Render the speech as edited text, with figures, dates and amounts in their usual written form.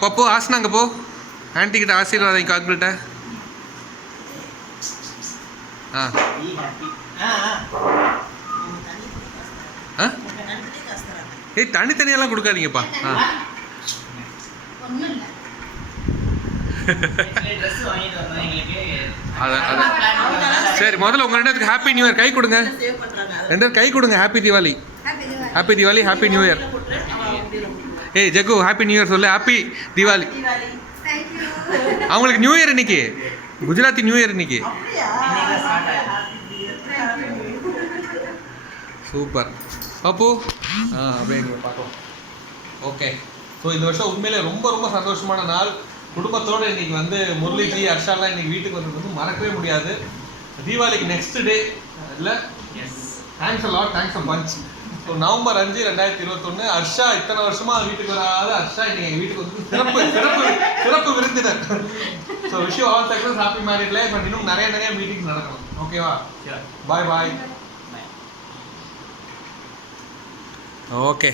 பப்பு ஆசனாங்க போ ஆன்ட்டி கிட்ட ஆசீர்வாதம் காக்கிட்ட ஏய் தனித்தனியெல்லாம் கொடுக்காதீங்கப்பா சரி முதல்ல உங்க ரெண்டு பேருக்கு ஹாப்பி நியூ இயர் கை கொடுங்க ரெண்டு பேரும் கை கொடுங்க happy Deepavali happy Deepavali happy new year ஏய் ஜக்கு ஹாப்பி நியூ இயர் சொல்லு ஹாப்பி தீபாவளி அவங்களுக்கு நியூ இயர் இன்னைக்கு குஜராத்தி நியூ இயர் இன்னைக்கு சூப்பர் அப்போ அப்படியே பார்க்கலாம் ஓகே ஸோ இந்த வருஷம் உண்மையிலே ரொம்ப ரொம்ப சந்தோஷமான நாள் குடும்பத்தோடு இன்னைக்கு வந்து முரளிஜி ஹர்ஷாலாம் இன்னைக்கு வீட்டுக்கு வந்தது வந்து மறக்கவே முடியாது தீபாவளிக்கு நெக்ஸ்ட் டே இல்லை thanks a lot thanks a bunch so November 5 2021 Harsha இத்தனை வருஷமா வீட்டுக்கு வராத ஹர்ஷா இன்னைக்கு எங்கள் வீட்டுக்கு வந்து சிறப்பு விருந்தினர் so wish you all success happy married life and இன்னும் நிறைய மீட்டிங்ஸ் நடக்கணும் ஓகேவா பாய் ஓகே